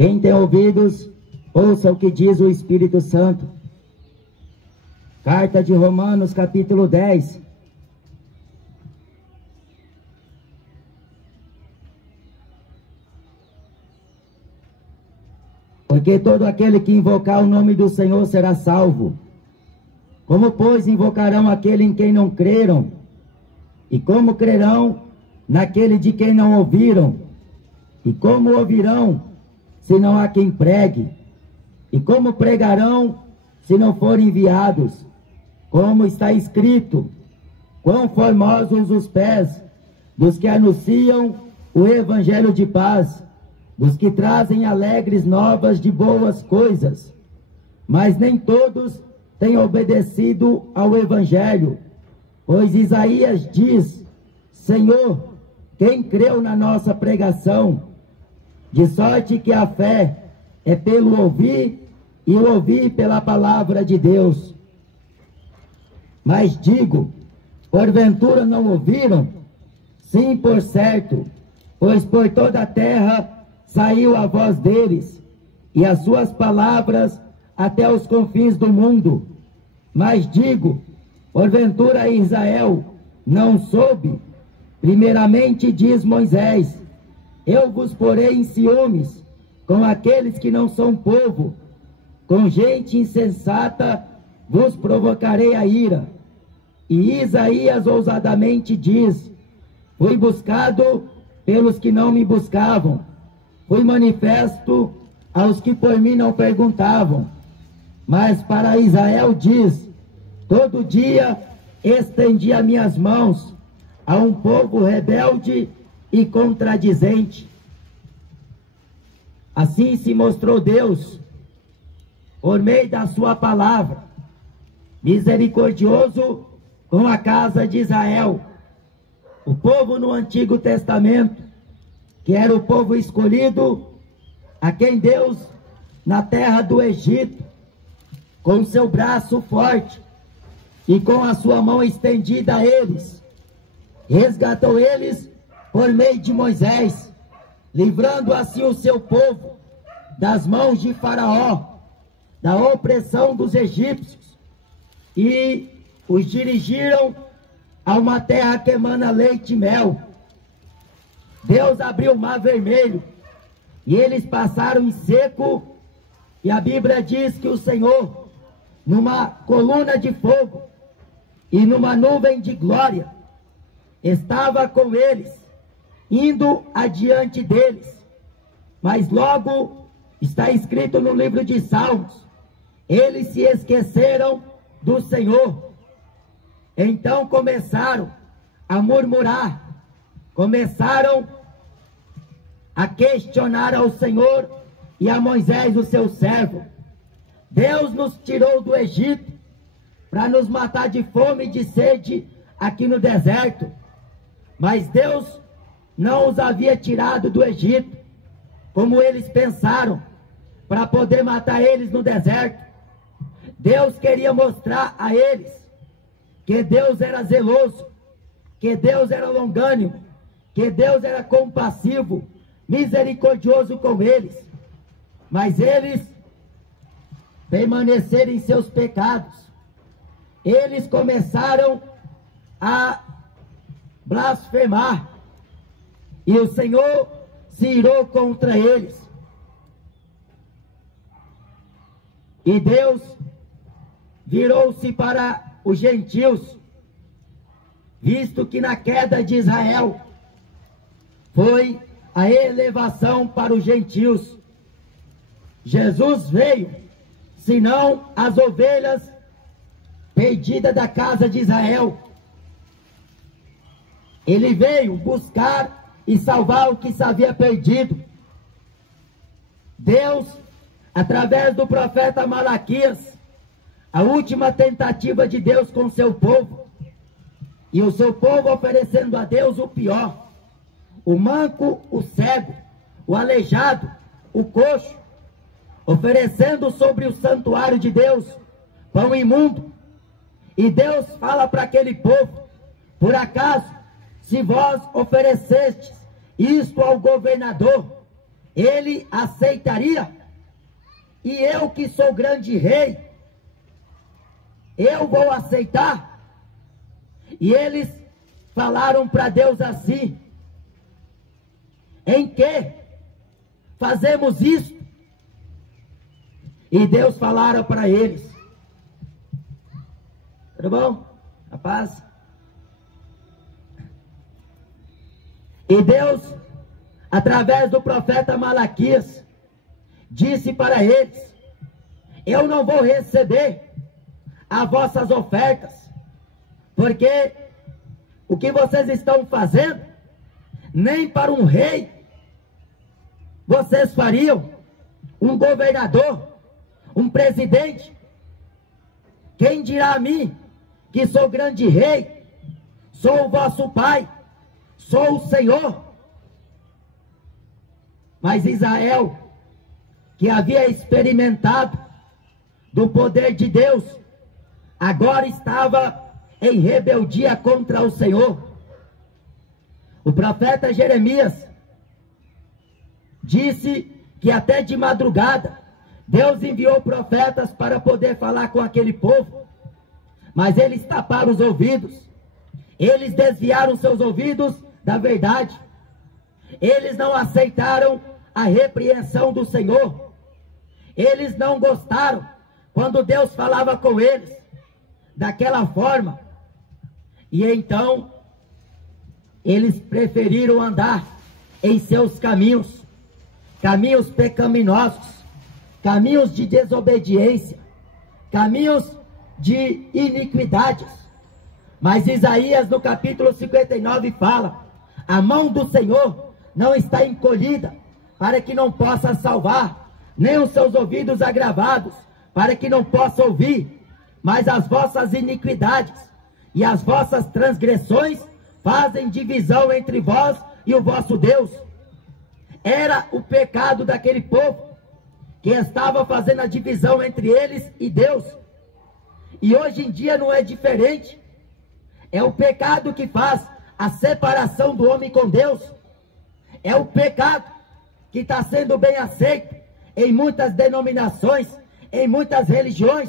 Quem tem ouvidos, ouça o que diz o Espírito Santo. Carta de Romanos, capítulo 10. Porque todo aquele que invocar o nome do Senhor será salvo. Como, pois, invocarão aquele em quem não creram? E como crerão naquele de quem não ouviram? E como ouvirão, se não há quem pregue? E como pregarão, se não forem enviados? Como está escrito: quão formosos os pés dos que anunciam o evangelho de paz, dos que trazem alegres novas de boas coisas. Mas nem todos têm obedecido ao evangelho. Pois Isaías diz: Senhor, quem creu na nossa pregação? De sorte que a fé é pelo ouvir, e o ouvir pela palavra de Deus. Mas digo, porventura não ouviram? Sim, por certo, pois por toda a terra saiu a voz deles, e as suas palavras até os confins do mundo. Mas digo, porventura Israel não soube? Primeiramente diz Moisés: eu vos porei em ciúmes com aqueles que não são povo, com gente insensata vos provocarei a ira. E Isaías ousadamente diz: fui buscado pelos que não me buscavam, fui manifesto aos que por mim não perguntavam. Mas para Israel diz: todo dia estendi as minhas mãos a um povo rebelde e contradizente. Assim se mostrou Deus, por meio da sua palavra, misericordioso com a casa de Israel, o povo no Antigo Testamento, que era o povo escolhido, a quem Deus, na terra do Egito, com seu braço forte e com a sua mão estendida a eles, resgatou eles por meio de Moisés, livrando assim o seu povo das mãos de Faraó, da opressão dos egípcios, e os dirigiram a uma terra que emana leite e mel. Deus abriu o mar vermelho, e eles passaram em seco, e a Bíblia diz que o Senhor, numa coluna de fogo e numa nuvem de glória, estava com eles, indo adiante deles. Mas logo está escrito no livro de Salmos: eles se esqueceram do Senhor. Então começaram a murmurar, começaram a questionar ao Senhor e a Moisés, o seu servo. Deus nos tirou do Egito para nos matar de fome e de sede aqui no deserto. Mas Deus não os havia tirado do Egito, como eles pensaram, para poder matar eles no deserto. Deus queria mostrar a eles que Deus era zeloso, que Deus era longânimo, que Deus era compassivo, misericordioso com eles. Mas eles permaneceram em seus pecados. Eles começaram a blasfemar, e o Senhor se irou contra eles. E Deus virou-se para os gentios, visto que na queda de Israel foi a elevação para os gentios. Jesus veio, senão as ovelhas perdidas da casa de Israel. Ele veio buscar e salvar o que se havia perdido. Deus, através do profeta Malaquias, a última tentativa de Deus com seu povo, e o seu povo oferecendo a Deus o pior: o manco, o cego, o aleijado, o coxo, oferecendo sobre o santuário de Deus pão imundo. E Deus fala para aquele povo: por acaso, se vós oferecestes isto ao governador, ele aceitaria? E eu que sou grande rei, eu vou aceitar? E eles falaram para Deus assim: em que fazemos isso? E Deus falaram para eles: tudo bom? A paz? E Deus, através do profeta Malaquias, disse para eles: eu não vou receber as vossas ofertas, porque o que vocês estão fazendo, nem para um rei vocês fariam, um governador, um presidente. Quem dirá a mim que sou grande rei, sou o vosso pai, sou o Senhor? Mas Israel, que havia experimentado do poder de Deus, agora estava em rebeldia contra o Senhor. O profeta Jeremias disse que até de madrugada Deus enviou profetas para poder falar com aquele povo, mas eles taparam os ouvidos, eles desviaram seus ouvidos da verdade, eles não aceitaram a repreensão do Senhor, eles não gostaram quando Deus falava com eles daquela forma, e então eles preferiram andar em seus caminhos, caminhos pecaminosos, caminhos de desobediência, caminhos de iniquidades. Mas Isaías no capítulo 59 fala: a mão do Senhor não está encolhida para que não possa salvar, nem os seus ouvidos agravados para que não possa ouvir, mas as vossas iniquidades e as vossas transgressões fazem divisão entre vós e o vosso Deus. Era o pecado daquele povo que estava fazendo a divisão entre eles e Deus. E hoje em dia não é diferente. É o pecado que faz a separação do homem com Deus. É o pecado que está sendo bem aceito em muitas denominações, em muitas religiões.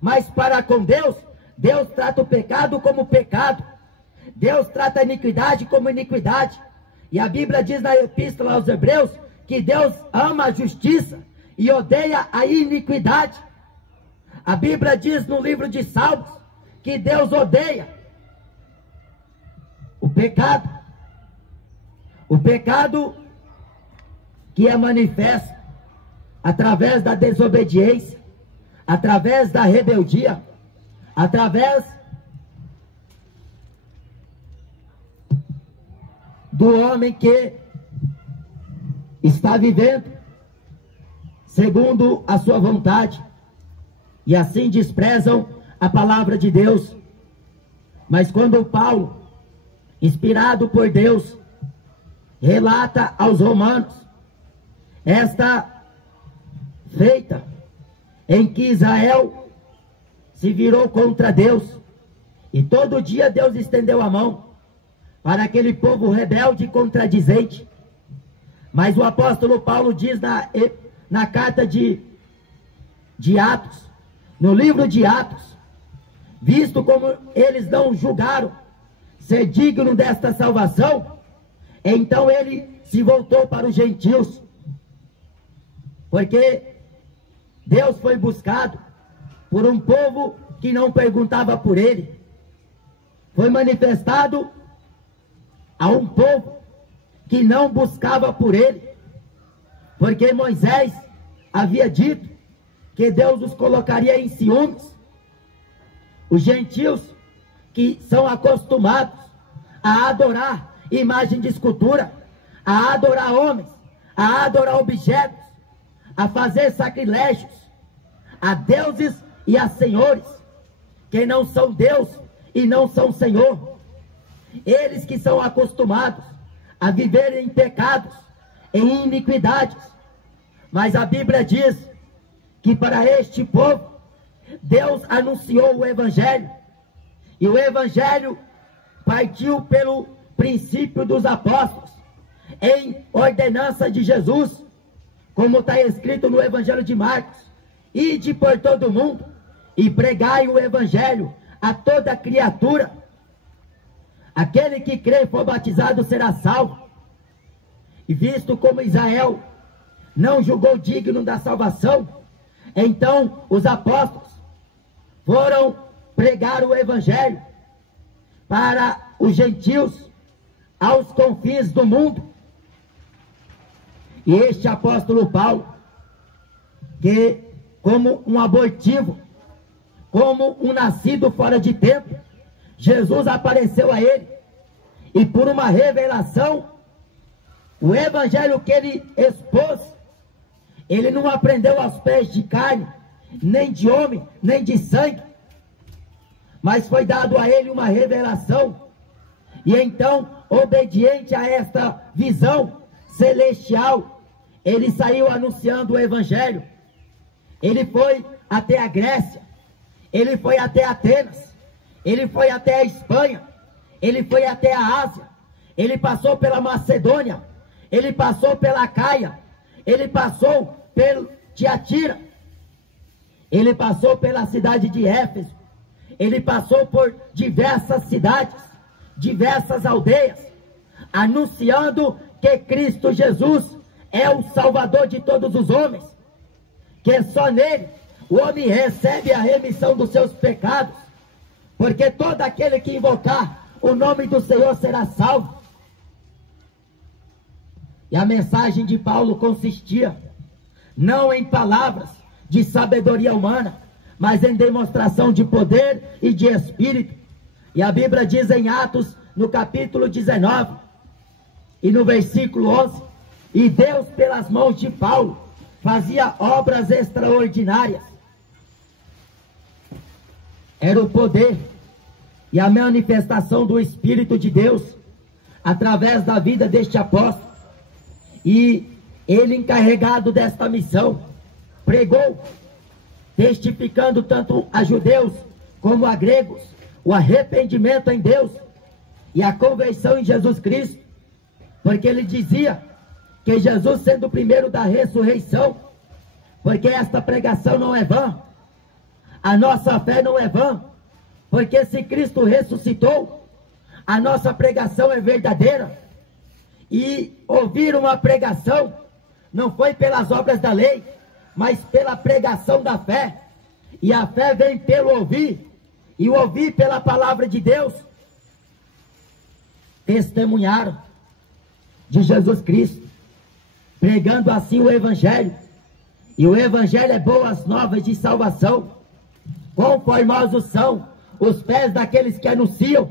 Mas para com Deus, Deus trata o pecado como pecado. Deus trata a iniquidade como iniquidade. E a Bíblia diz na Epístola aos Hebreus que Deus ama a justiça e odeia a iniquidade. A Bíblia diz no livro de Salmos que Deus odeia o pecado que é manifesto através da desobediência, através da rebeldia, através do homem que está vivendo segundo a sua vontade, e assim desprezam a palavra de Deus. Mas quando Paulo, inspirado por Deus, relata aos romanos esta feita em que Israel se virou contra Deus, e todo dia Deus estendeu a mão para aquele povo rebelde e contradizente. Mas o apóstolo Paulo diz na carta de Atos, no livro de Atos, visto como eles não julgaram ser digno desta salvação, então ele se voltou para os gentios, porque Deus foi buscado por um povo que não perguntava por ele, foi manifestado a um povo que não buscava por ele, porque Moisés havia dito que Deus os colocaria em ciúmes. Os gentios que são acostumados a adorar imagem de escultura, a adorar homens, a adorar objetos, a fazer sacrilégios a deuses e a senhores que não são Deus e não são Senhor. Eles que são acostumados a viver em pecados, em iniquidades. Mas a Bíblia diz que para este povo Deus anunciou o Evangelho, e o Evangelho partiu pelo princípio dos apóstolos, em ordenança de Jesus, como está escrito no Evangelho de Marcos: ide por todo o mundo e pregai o Evangelho a toda criatura. Aquele que crê e for batizado será salvo. E visto como Israel não julgou digno da salvação, então os apóstolos foram pregar o Evangelho para os gentios, aos confins do mundo. E este apóstolo Paulo, que como um abortivo, como um nascido fora de tempo, Jesus apareceu a ele, e por uma revelação, o Evangelho que ele expôs, ele não aprendeu aos pés de carne, nem de homem, nem de sangue, mas foi dado a ele uma revelação. E então, obediente a esta visão celestial, ele saiu anunciando o Evangelho. Ele foi até a Grécia, ele foi até Atenas, ele foi até a Espanha, ele foi até a Ásia, ele passou pela Macedônia, ele passou pela Caia, ele passou pelo Tiatira, ele passou pela cidade de Éfeso, ele passou por diversas cidades, diversas aldeias, anunciando que Cristo Jesus é o Salvador de todos os homens, que só nele o homem recebe a remissão dos seus pecados, porque todo aquele que invocar o nome do Senhor será salvo. E a mensagem de Paulo consistia não em palavras de sabedoria humana, mas em demonstração de poder e de espírito. E a Bíblia diz em Atos, no capítulo 19 e no versículo 11: e Deus, pelas mãos de Paulo, fazia obras extraordinárias. Era o poder e a manifestação do Espírito de Deus através da vida deste apóstolo. E ele, encarregado desta missão, pregou, testificando tanto a judeus como a gregos o arrependimento em Deus e a conversão em Jesus Cristo, porque ele dizia que Jesus, sendo o primeiro da ressurreição, porque esta pregação não é vã, a nossa fé não é vã, porque se Cristo ressuscitou, a nossa pregação é verdadeira. E ouvir uma pregação não foi pelas obras da lei, mas pela pregação da fé. E a fé vem pelo ouvir, e o ouvir pela palavra de Deus. Testemunharam de Jesus Cristo, pregando assim o Evangelho. E o Evangelho é boas novas de salvação. Quão formosos são os pés daqueles que anunciam.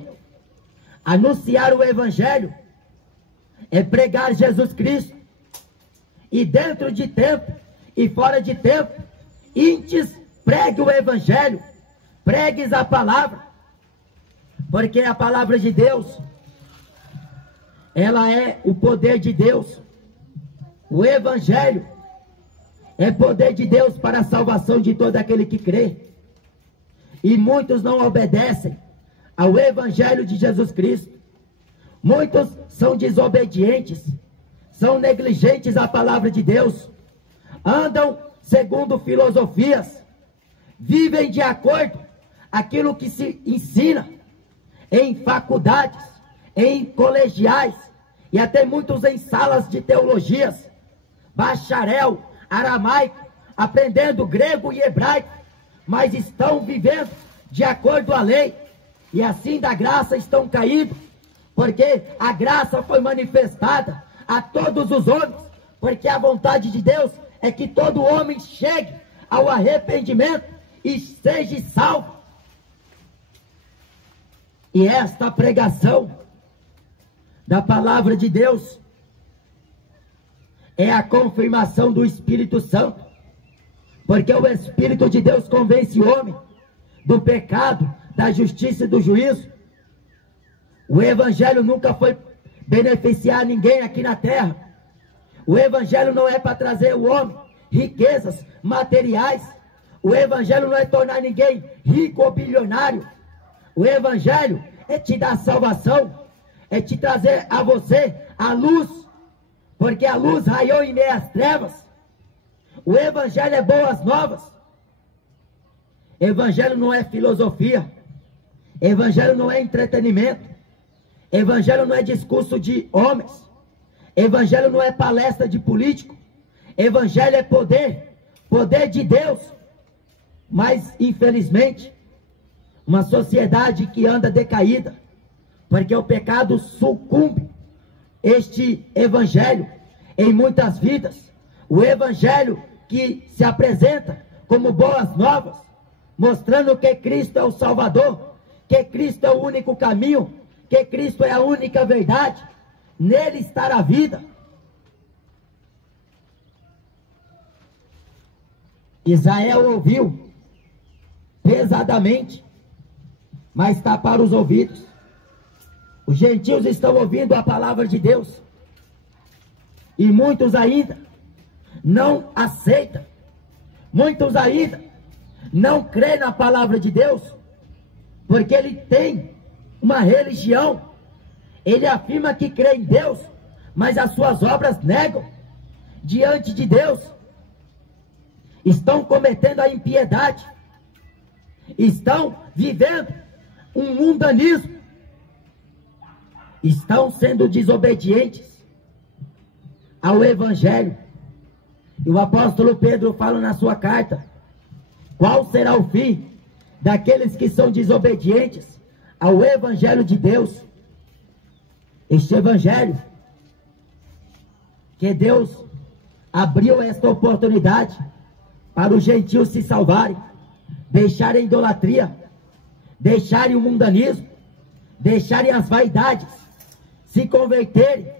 Anunciar o Evangelho é pregar Jesus Cristo. E dentro de tempo e fora de tempo, antes pregue o Evangelho, pregues a palavra, porque a palavra de Deus, ela é o poder de Deus. O Evangelho é poder de Deus para a salvação de todo aquele que crê. E muitos não obedecem ao Evangelho de Jesus Cristo. Muitos são desobedientes, são negligentes à palavra de Deus, andam segundo filosofias, vivem de acordo aquilo que se ensina em faculdades, em colegiais e até muitos em salas de teologias, bacharel, aramaico, aprendendo grego e hebraico, mas estão vivendo de acordo à lei, e assim da graça estão caídos, porque a graça foi manifestada a todos os homens, porque a vontade de Deus é que todo homem chegue ao arrependimento e seja salvo. E esta pregação da palavra de Deus é a confirmação do Espírito Santo, porque o Espírito de Deus convence o homem do pecado, da justiça e do juízo. O Evangelho nunca foi beneficiar ninguém aqui na terra. O Evangelho não é para trazer ao homem riquezas materiais. O Evangelho não é tornar ninguém rico ou bilionário. O Evangelho é te dar salvação, é te trazer a você a luz, porque a luz raiou em meio às trevas, O evangelho é boas novas. Evangelho não é filosofia. Evangelho não é entretenimento. Evangelho não é discurso de homens. Evangelho não é palestra de político. Evangelho é poder. Poder de Deus. Mas, infelizmente, uma sociedade que anda decaída, porque o pecado sucumbe este evangelho em muitas vidas. O evangelho que se apresenta como boas novas, mostrando que Cristo é o Salvador, que Cristo é o único caminho, que Cristo é a única verdade, nele está a vida. Israel ouviu pesadamente, mas taparam os ouvidos. Os gentios estão ouvindo a palavra de Deus, e muitos ainda não aceitam, muitos ainda não creem na palavra de Deus, porque ele tem uma religião, ele afirma que crê em Deus, mas as suas obras negam diante de Deus. Estão cometendo a impiedade, estão vivendo um mundanismo, estão sendo desobedientes ao evangelho. E o apóstolo Pedro fala na sua carta: qual será o fim daqueles que são desobedientes ao evangelho de Deus? Este evangelho que Deus abriu esta oportunidade para os gentios se salvarem, deixarem a idolatria, deixarem o mundanismo, deixarem as vaidades, se converterem,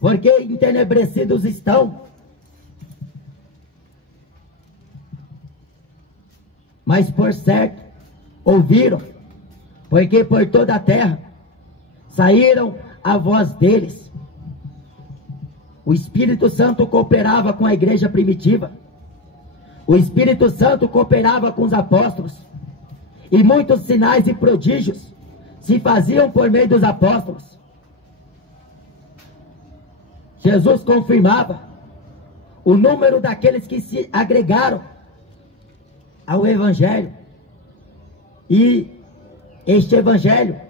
porque entenebrecidos estão. Mas por certo ouviram, porque por toda a terra saíram a voz deles. O Espírito Santo cooperava com a igreja primitiva. O Espírito Santo cooperava com os apóstolos. E muitos sinais e prodígios se faziam por meio dos apóstolos. Jesus confirmava o número daqueles que se agregaram ao evangelho. E este evangelho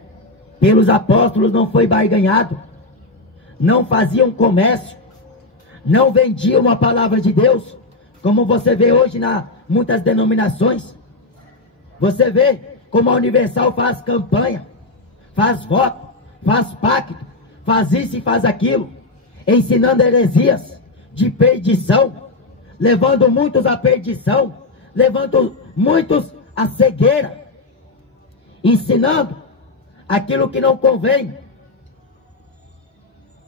pelos apóstolos não foi barganhado, não faziam comércio, não vendiam a palavra de Deus, como você vê hoje na muitas denominações. Você vê como a Universal faz campanha, faz voto, faz pacto, faz isso e faz aquilo, ensinando heresias de perdição, levando muitos à perdição, levando muitos à cegueira, ensinando aquilo que não convém.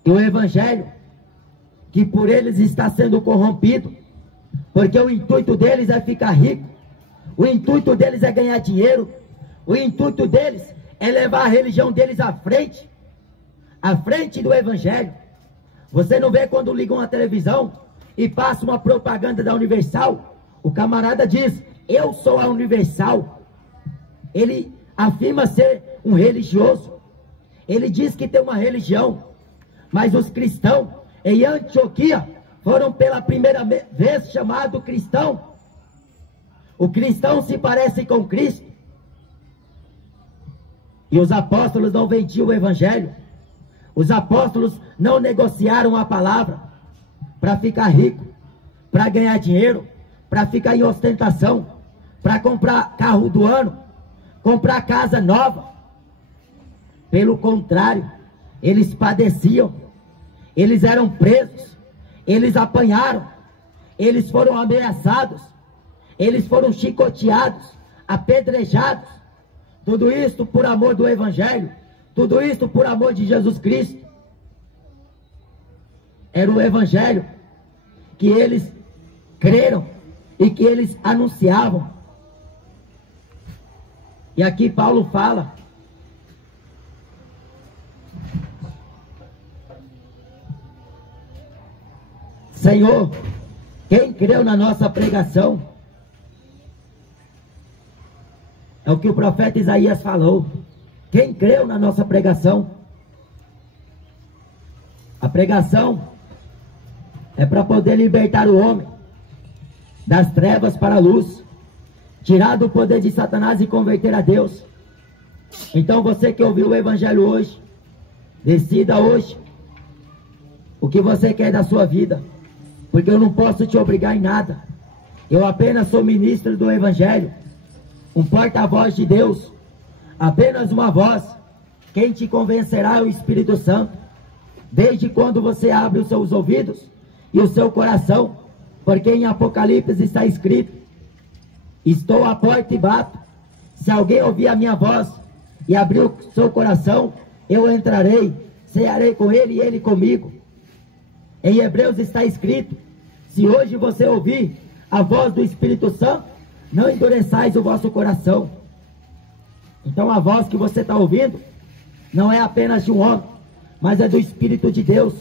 E o evangelho, que por eles está sendo corrompido, porque o intuito deles é ficar rico, o intuito deles é ganhar dinheiro, o intuito deles é levar a religião deles à frente do evangelho. Você não vê quando ligam a televisão e passa uma propaganda da Universal, o camarada diz: eu sou a Universal. Ele afirma ser um religioso, ele diz que tem uma religião, mas os cristãos em Antioquia foram pela primeira vez chamados cristão. O cristão se parece com Cristo. E os apóstolos não vendiam o evangelho. Os apóstolos não negociaram a palavra para ficar rico, para ganhar dinheiro, para ficar em ostentação, para comprar carro do ano, comprar casa nova. Pelo contrário, eles padeciam, eles eram presos, eles apanharam, eles foram ameaçados, eles foram chicoteados, apedrejados. Tudo isso por amor do evangelho, tudo isso por amor de Jesus Cristo. Era o evangelho que eles creram e que eles anunciavam. E aqui Paulo fala: Senhor, quem creu na nossa pregação? É o que o profeta Isaías falou. Quem creu na nossa pregação? A pregação é para poder libertar o homem, das trevas para a luz, tirar do poder de Satanás e converter a Deus. Então você que ouviu o Evangelho hoje, decida hoje o que você quer da sua vida, porque eu não posso te obrigar em nada. Eu apenas sou ministro do Evangelho, um porta-voz de Deus, apenas uma voz. Quem te convencerá é o Espírito Santo, desde quando você abre os seus ouvidos e o seu coração, porque em Apocalipse está escrito: estou à porta e bato. Se alguém ouvir a minha voz e abrir o seu coração, eu entrarei, cearei com ele e ele comigo. Em Hebreus está escrito: se hoje você ouvir a voz do Espírito Santo, não endureçais o vosso coração. Então a voz que você está ouvindo não é apenas de um homem, mas é do Espírito de Deus.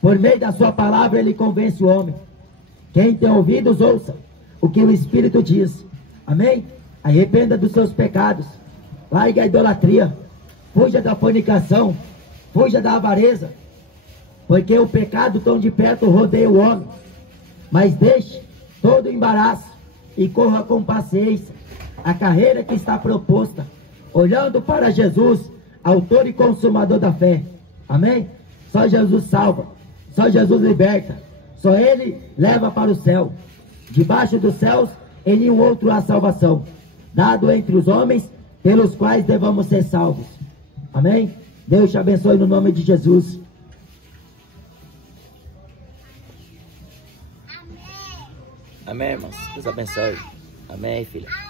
Por meio da sua palavra ele convence o homem. Quem tem ouvidos, ouça o que o Espírito diz. Amém? Arrependa dos seus pecados, largue a idolatria, fuja da fornicação, fuja da avareza, porque o pecado tão de perto rodeia o homem. Mas deixe todo o embaraço e corra com paciência a carreira que está proposta, olhando para Jesus, autor e consumador da fé. Amém? Só Jesus salva, só Jesus liberta, só Ele leva para o céu. Debaixo dos céus, em nenhum outro há salvação, dado entre os homens, pelos quais devamos ser salvos. Amém? Deus te abençoe no nome de Jesus. Amém, irmãos. Deus abençoe. Amém, filha.